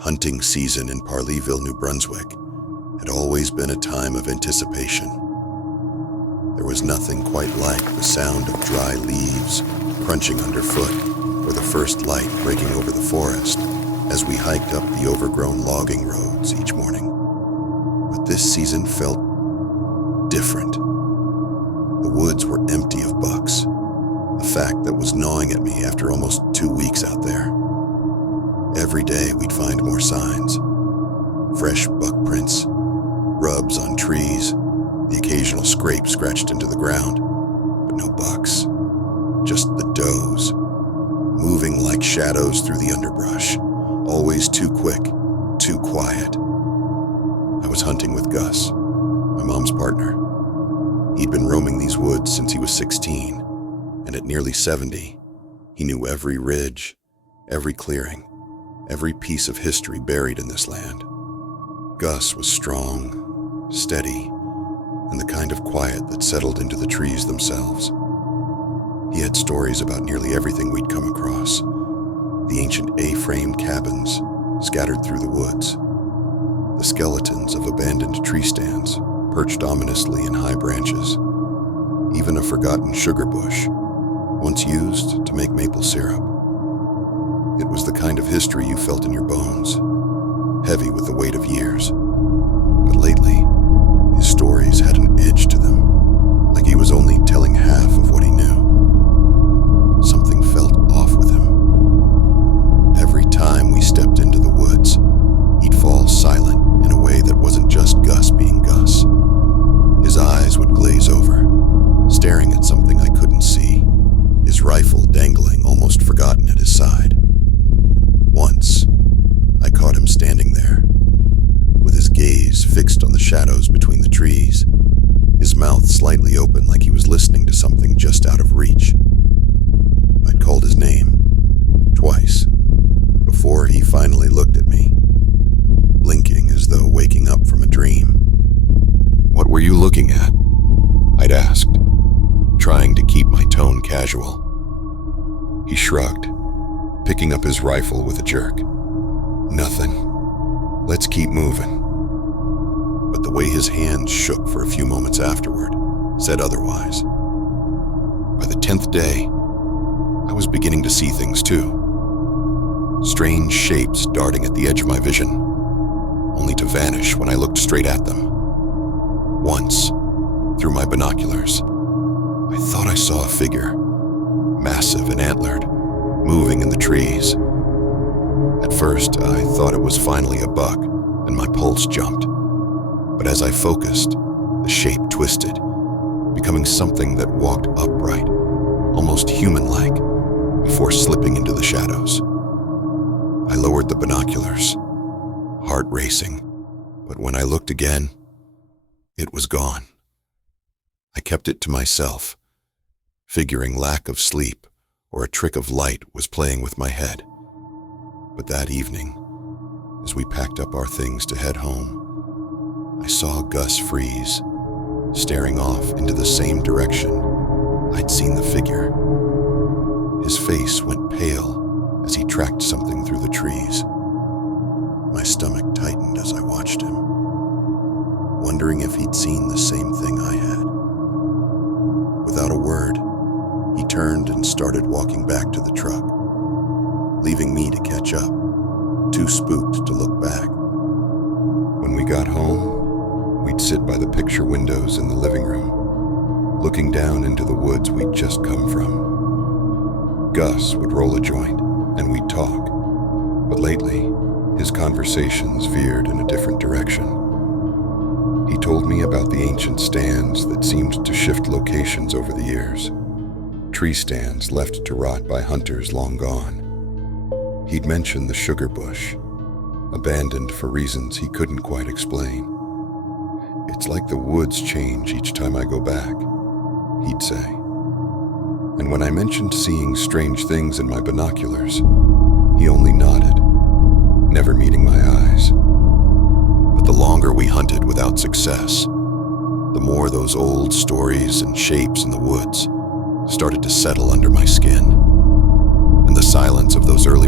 Hunting season in Parleeville, New Brunswick, had always been a time of anticipation. There was nothing quite like the sound of dry leaves crunching underfoot or the first light breaking over the forest as we hiked up the overgrown logging roads each morning. But this season felt different. The woods were empty of bucks, a fact that was gnawing at me after almost 2 weeks out there. Every day we'd find more signs. Fresh buck prints, rubs on trees, the occasional scrape scratched into the ground, but no bucks. Just the does, moving like shadows through the underbrush, always too quick, too quiet. I was hunting with Gus, my mom's partner. He'd been roaming these woods since he was 16, and at nearly 70, he knew every ridge, every clearing, every piece of history buried in this land. Gus was strong, steady, and the kind of quiet that settled into the trees themselves. He had stories about nearly everything we'd come across, the ancient A-frame cabins scattered through the woods, the skeletons of abandoned tree stands perched ominously in high branches, even a forgotten sugar bush, once used to make maple syrup. It was the kind of history you felt in your bones, heavy with the weight of years. But lately, his stories had an edge to them, like he was only telling half of what he knew. Something felt off with him. Every time we stepped into the woods, he'd fall silent in a way that wasn't just Gus being Gus. His eyes would glaze over, staring at something I couldn't see, his rifle dangling almost forgotten at his side. Once, I caught him standing there, with his gaze fixed on the shadows between the trees, his mouth slightly open like he was listening to something just out of reach. I'd called his name, twice, before he finally looked at me, blinking as though waking up from a dream. "What were you looking at?" I'd asked, trying to keep my tone casual. He shrugged, picking up his rifle with a jerk. "Nothing. Let's keep moving." But the way his hands shook for a few moments afterward said otherwise. By the 10th day, I was beginning to see things too. Strange shapes darting at the edge of my vision, only to vanish when I looked straight at them. Once, through my binoculars, I thought I saw a figure, massive and antlered, moving in the trees. At first, I thought it was finally a buck, and my pulse jumped. But as I focused, the shape twisted, becoming something that walked upright, almost human-like, before slipping into the shadows. I lowered the binoculars, heart racing, but when I looked again, it was gone. I kept it to myself, figuring lack of sleep or a trick of light was playing with my head. But that evening, as we packed up our things to head home, I saw Gus freeze, staring off into the same direction I'd seen the figure. His face went pale as he tracked something through the trees. My stomach tightened as I watched him, wondering if he'd seen the same thing I had. Without a word, he turned and started walking back to the truck, leaving me to catch up, too spooked to look back. When we got home, we'd sit by the picture windows in the living room, looking down into the woods we'd just come from. Gus would roll a joint, and we'd talk, but lately, his conversations veered in a different direction. He told me about the ancient stands that seemed to shift locations over the years, tree stands left to rot by hunters long gone. He'd mentioned the sugar bush, abandoned for reasons he couldn't quite explain. "It's like the woods change each time I go back," he'd say. And when I mentioned seeing strange things in my binoculars, he only nodded, never meeting my eyes. But the longer we hunted without success, the more those old stories and shapes in the woods started to settle under my skin, and the silence of those early